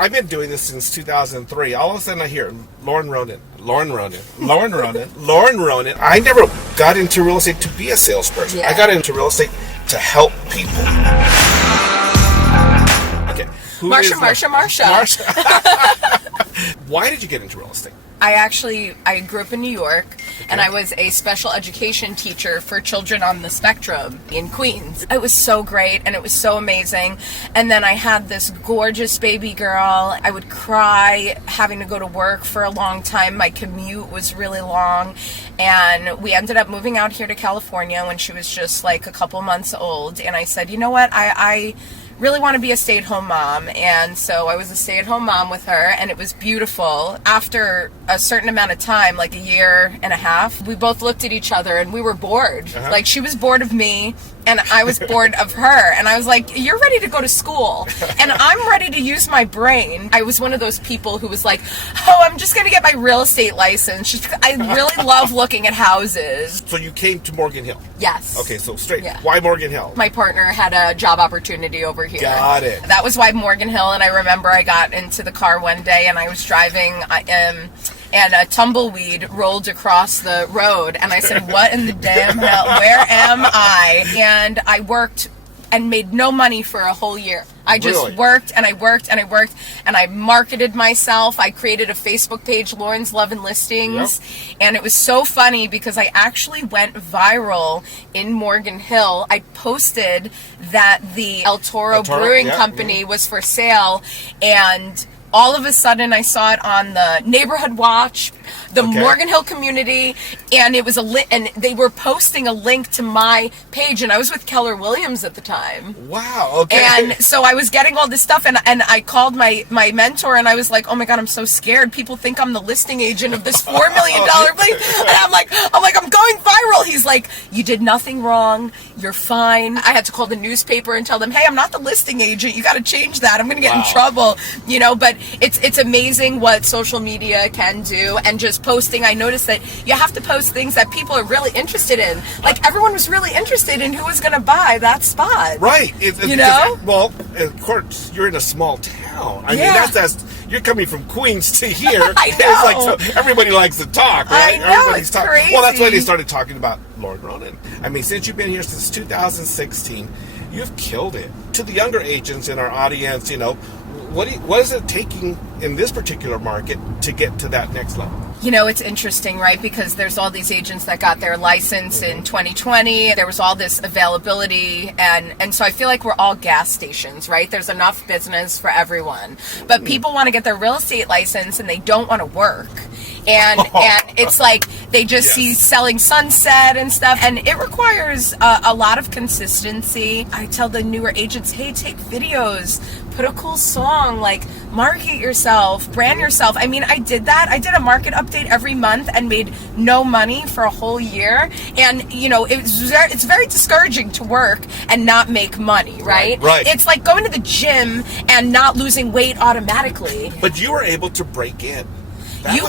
I've been doing this since 2003. All of a sudden I hear Lauren Ronan, Lauren Ronan, Lauren Ronan, Lauren Ronan. I never got into real estate to be a salesperson. Yeah. I got into real estate to help people. Okay. Marsha. Why did you get into real estate? I grew up in New York, and I was a special education teacher for children on the spectrum in Queens. It was so great, and it was so amazing. And then I had this gorgeous baby girl. I would cry having to go to work for a long time. My commute was really long, and we ended up moving out here to California when she was just like a couple months old. And I said, you know what, I really want to be a stay-at-home mom. And so I was a stay-at-home mom with her, and it was beautiful. After a certain amount of time, like a year and a half, we both looked at each other and we were bored. Like, she was bored of me and I was bored of her, and I was like, you're ready to go to school and I'm ready to use my brain. I was one of those people who was like, oh, I'm just gonna get my real estate license. I really love looking at houses. So you came to Morgan Hill? Yes. Okay, so straight. Yeah. Why Morgan Hill? My partner had a job opportunity over here. Got it. That was why Morgan Hill. And I remember I got into the car one day and I was driving and a tumbleweed rolled across the road, and I said, what in the damn hell, where am I? And I worked and made no money for a whole year. I just Really? worked and I worked and I worked, and I marketed myself. I created a Facebook page, Lauren's Love and Listings. Yep. And it was so funny because I actually went viral in Morgan Hill. I posted that the El Toro Brewing Company was for sale, and all of a sudden I saw it on the Neighborhood Watch, the Morgan Hill community, and it was and they were posting a link to my page, and I was with Keller Williams at the time. Wow, okay. And so I was getting all this stuff, and I called my mentor, and I was like, oh my God, I'm so scared. People think I'm the listing agent of this $4 million place. And I'm like, I'm going viral. He's like, you did nothing wrong. You're fine. I had to call the newspaper and tell them, hey, I'm not the listing agent. You got to change that. I'm going to get in trouble, but it's amazing what social media can do, and just posting. I noticed that you have to post things that people are really interested in. Like, everyone was really interested in who was going to buy that spot. Right. Well, of course, you're in a small town. I mean, that's you're coming from Queens to here. I know. It's like, so everybody likes to talk, right? I know, Everybody's it's crazy. Well, that's why they started talking about Lauren Ronan. I mean, since you've been here since 2016, you've killed it. To the younger agents in our audience, what is it taking in this particular market to get to that next level? It's interesting, right? Because there's all these agents that got their license in 2020. There was all this availability. And so I feel like we're all gas stations, right? There's enough business for everyone. But people want to get their real estate license and they don't want to work. And it's like they just see selling sunset and stuff. And it requires a lot of consistency. I tell the newer agents, hey, take videos, put a cool song, like market yourself, brand yourself. I mean, I did that. I did a market update every month and made no money for a whole year. And, it's very discouraging to work and not make money, right? Right. It's like going to the gym and not losing weight automatically. But you were able to break in. You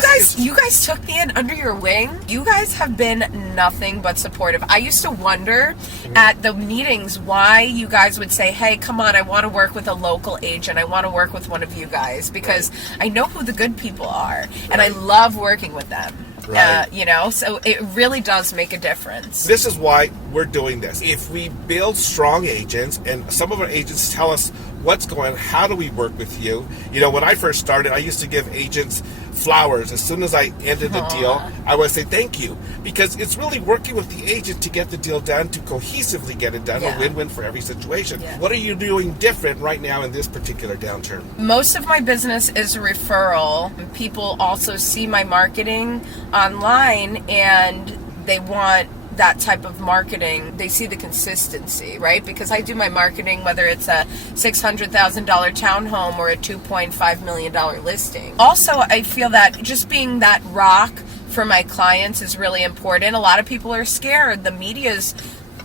guys took me in under your wing. You guys have been nothing but supportive. I used to wonder at the meetings why you guys would say, hey, come on, I want to work with a local agent. I want to work with one of you guys, because I know who the good people are, and I love working with them. Right. So it really does make a difference. This is why we're doing this. If we build strong agents, and some of our agents tell us what's going on, how do we work with you? When I first started, I used to give agents flowers. As soon as I ended the deal, I would say thank you, because it's really working with the agent to get the deal done, to cohesively get it done, a win-win for every situation. What are you doing different right now in this particular downturn? Most of my business is a referral. People also see my marketing online, and they want that type of marketing. They see the consistency, right? Because I do my marketing whether it's a $600,000 townhome or a $2.5 million listing. Also, I feel that just being that rock for my clients is really important. A lot of people are scared. The media's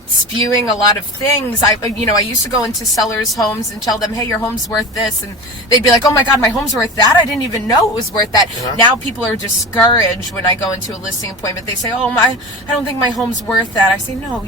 spewing a lot of things. I used to go into sellers' homes and tell them, hey, your home's worth this, and they'd be like, oh my God, my home's worth that? I didn't even know it was worth that. Now people are discouraged when I go into a listing appointment. They say, I don't think my home's worth that. I say, no,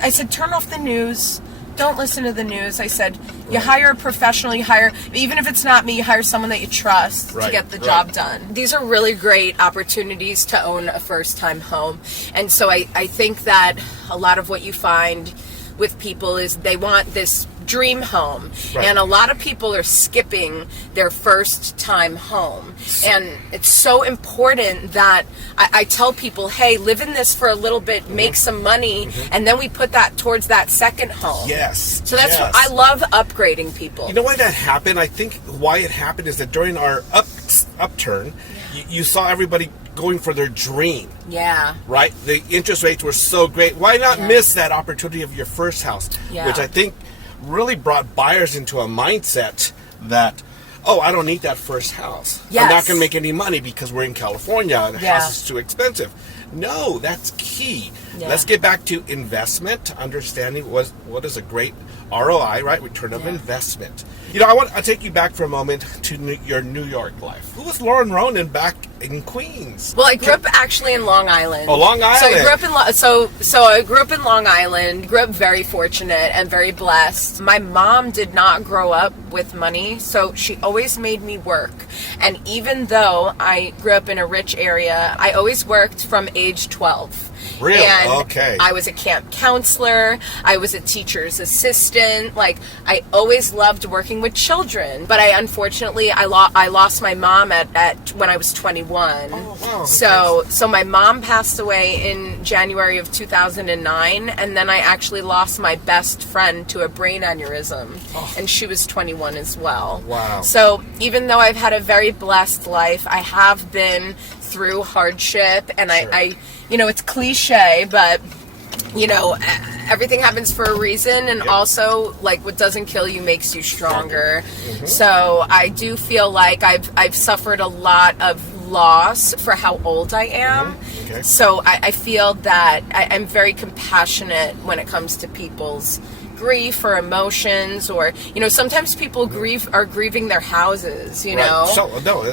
I said, turn off the news. don't listen to the news. I said, you hire a professional, you hire, even if it's not me, you hire someone that you trust to get the job done. These are really great opportunities to own a first-time home. And so I think that a lot of what you find with people is they want this dream home, and a lot of people are skipping their first time home, and it's so important that I tell people, hey, live in this for a little bit, make some money, and then we put that towards that second home. Yes. So that's what I love, upgrading people. You know why that happened? I think why it happened is that during our upturn, you saw everybody going for their dream. Yeah. Right? The interest rates were so great. Why not miss that opportunity of your first house? Yeah. Which I think really brought buyers into a mindset that, oh, I don't need that first house. Yes. I'm not going to make any money because we're in California and the house is too expensive. No, that's key. Yeah. Let's get back to investment, understanding what is a great ROI, right? Return of investment. You know, I want to take you back for a moment to your New York life. Who was Lauren Ronan back in Queens? Well, I grew up actually in Long Island. Oh, Long Island. So I grew up in so I grew up in Long Island. Grew up very fortunate and very blessed. My mom did not grow up with money, so she always made me work. And even though I grew up in a rich area, I always worked from age 12. Really? And okay. I was a camp counselor. I was a teacher's assistant. Like, I always loved working with children. But I lost my mom at when I was 21. Oh, wow. So my mom passed away in January of 2009, and then I actually lost my best friend to a brain aneurysm, and she was 21 as well. Wow. So even though I've had a very blessed life, I have been through hardship, and I you know, it's cliche, but you know, everything happens for a reason, and also, like, what doesn't kill you makes you stronger. So I do feel like I've suffered a lot of loss for how old I am. So I feel that I'm very compassionate when it comes to people's grief or emotions, or, you know, sometimes people are grieving their houses, you know. So, no,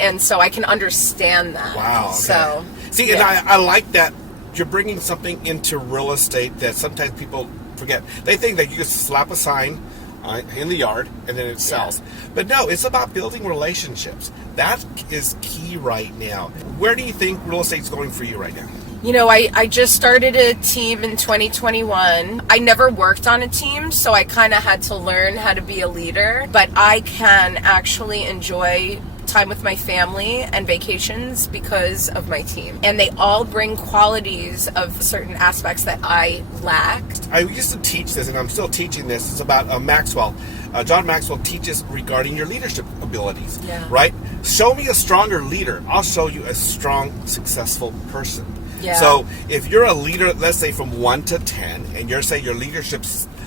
and so I can understand that. Wow. Okay. So see, and I like that you're bringing something into real estate that sometimes people forget. They think that you just slap a sign in the yard and then it sells. But no, it's about building relationships. That is key right now. Where do you think real estate's going for you right now? You know, I just started a team in 2021. I never worked on a team, so I kind of had to learn how to be a leader. But I can actually enjoy time with my family and vacations because of my team. And they all bring qualities of certain aspects that I lacked. I used to teach this, and I'm still teaching this. It's about Maxwell. John Maxwell teaches regarding your leadership abilities, right? Show me a stronger leader. I'll show you a strong, successful person. Yeah. So if you're a leader, let's say from 1 to 10, and you're saying your leadership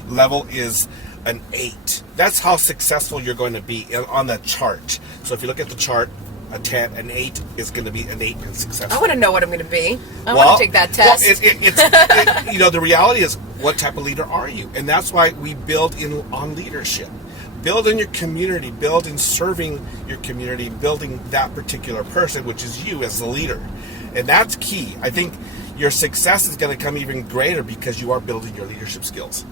level is an 8, that's how successful you're going to be on the chart. So if you look at the chart, a 10, an 8 is going to be an 8 and successful. I want to know what I'm going to be. I want to take that test. Well, you know, the reality is, what type of leader are you? And that's why we build on leadership. Build in your community, build in serving your community, building that particular person, which is you as the leader. And that's key. I think your success is going to come even greater because you are building your leadership skills.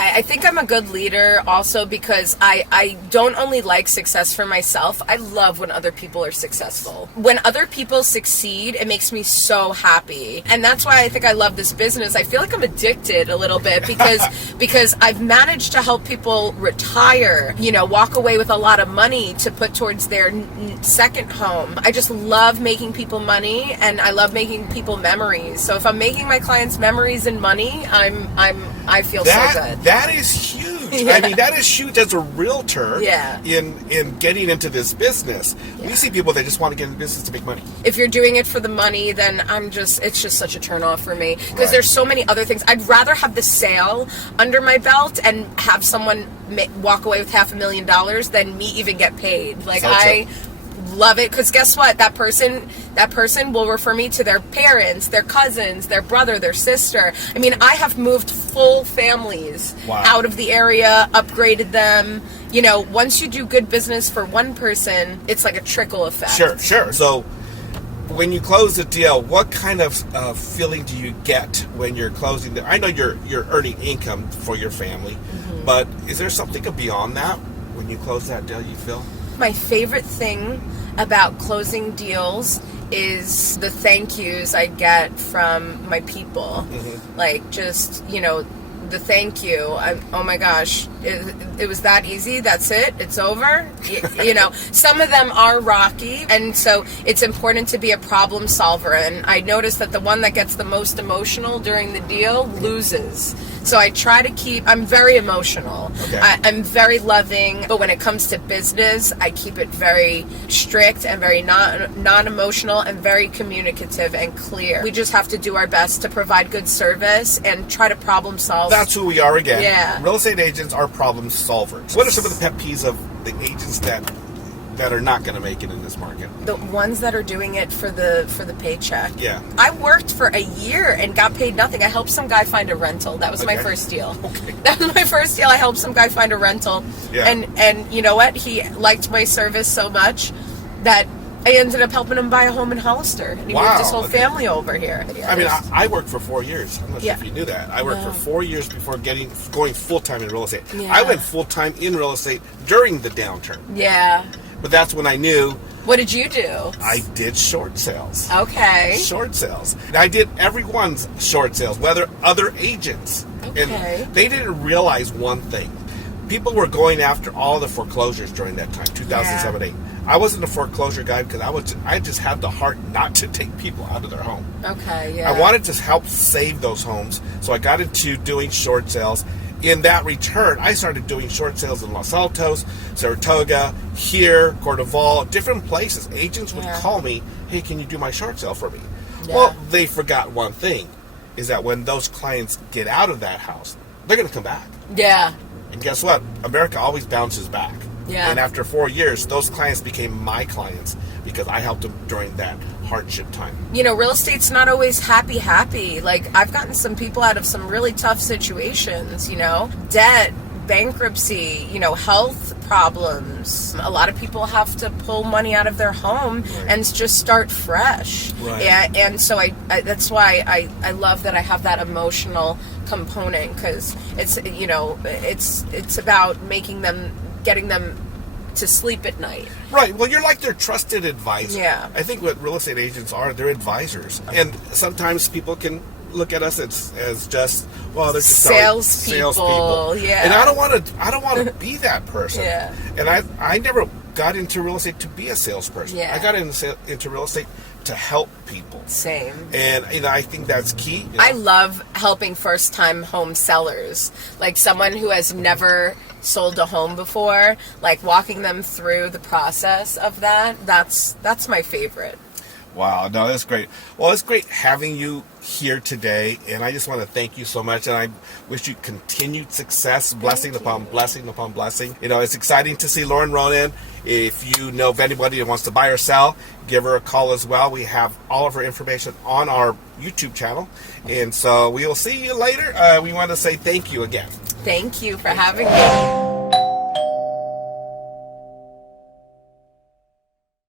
I think I'm a good leader also because I don't only like success for myself. I love when other people are successful. When other people succeed, it makes me so happy. And that's why I think I love this business. I feel like I'm addicted a little bit because I've managed to help people retire, you know, walk away with a lot of money to put towards their second home. I just love making people money, and I love making people memories. So if I'm making my clients memories and money, I feel so good. That is huge. Yeah. I mean, that is huge as a realtor in getting into this business. We see people that just want to get into business to make money. If you're doing it for the money, then it's just such a turn off for me. Because there's so many other things. I'd rather have the sale under my belt and have someone walk away with $500,000 than me even get paid. Like, love it, because guess what, that person will refer me to their parents, their cousins, their brother, their sister. I mean, I have moved full families out of the area, upgraded them. You know, once you do good business for one person, it's like a trickle effect. Sure. So When you close the deal, what kind of feeling do you get when you're closing the? I know you're earning income for your family, but is there something beyond that when you close that deal you feel? My favorite thing about closing deals is the thank yous I get from my people. Like, just, the thank you. Oh my gosh, it was that easy. That's it. It's over. Some of them are rocky, and so it's important to be a problem solver. And I noticed that the one that gets the most emotional during the deal loses. So I try to I'm very emotional. Okay. I'm very loving, but when it comes to business, I keep it very strict and very non-emotional and very communicative and clear. We just have to do our best to provide good service and try to problem solve. That's who we are again. Yeah. Real estate agents are problem solvers. What are some of the pet peeves of the agents that are not going to make it in this market? The ones that are doing it for the paycheck. Yeah. I worked for a year and got paid nothing. I helped some guy find a rental. That was my first deal. Okay. That was my first deal. I helped some guy find a rental. Yeah. And you know what? He liked my service so much that I ended up helping him buy a home in Hollister. And he moved his whole family over here. I mean, I worked for 4 years. I'm not sure if you knew that. I worked for 4 years before going full-time in real estate. Yeah. I went full-time in real estate during the downturn. Yeah. But that's when I knew. What did you do? I did short sales. Okay. Short sales. And I did everyone's short sales, whether other agents. Okay. And they didn't realize one thing. People were going after all the foreclosures during that time, 2007, 8. I wasn't a foreclosure guy because I just had the heart not to take people out of their home. Okay, yeah. I wanted to help save those homes, so I got into doing short sales. In that return, I started doing short sales in Los Altos, Saratoga, here, Cordoval, different places. Agents would call me, hey, can you do my short sale for me? Yeah. Well, they forgot one thing, is that when those clients get out of that house, they're going to come back. Yeah. And guess what? America always bounces back. Yeah. And after 4 years, those clients became my clients because I helped them during that hardship time. Real estate's not always happy. Like, I've gotten some people out of some really tough situations, debt, bankruptcy, health problems. A lot of people have to pull money out of their home and just start fresh. Right. And so I that's why I love that I have that emotional component, because it's, it's about getting them to sleep at night. Right. Well, you're like their trusted advisor. Yeah. I think what real estate agents are, they're advisors. And sometimes people can look at us as just, well, they're just salespeople. Yeah. And I don't want to be that person. Yeah. And I never got into real estate to be a salesperson. Yeah. I got into real estate to help people. Same. And I think that's key. I love helping first-time home sellers, like someone who has never sold a home before, like walking them through the process of that. That's my favorite. Wow, no, that's great. Well, it's great having you here today, and I just want to thank you so much, and I wish you continued success, blessing upon blessing upon blessing. It's exciting to see Lauren Ronan. If you know of anybody that wants to buy or sell, give her a call as well. We have all of her information on our YouTube channel, and so we will see you later. We want to say thank you again. Thank you for having me.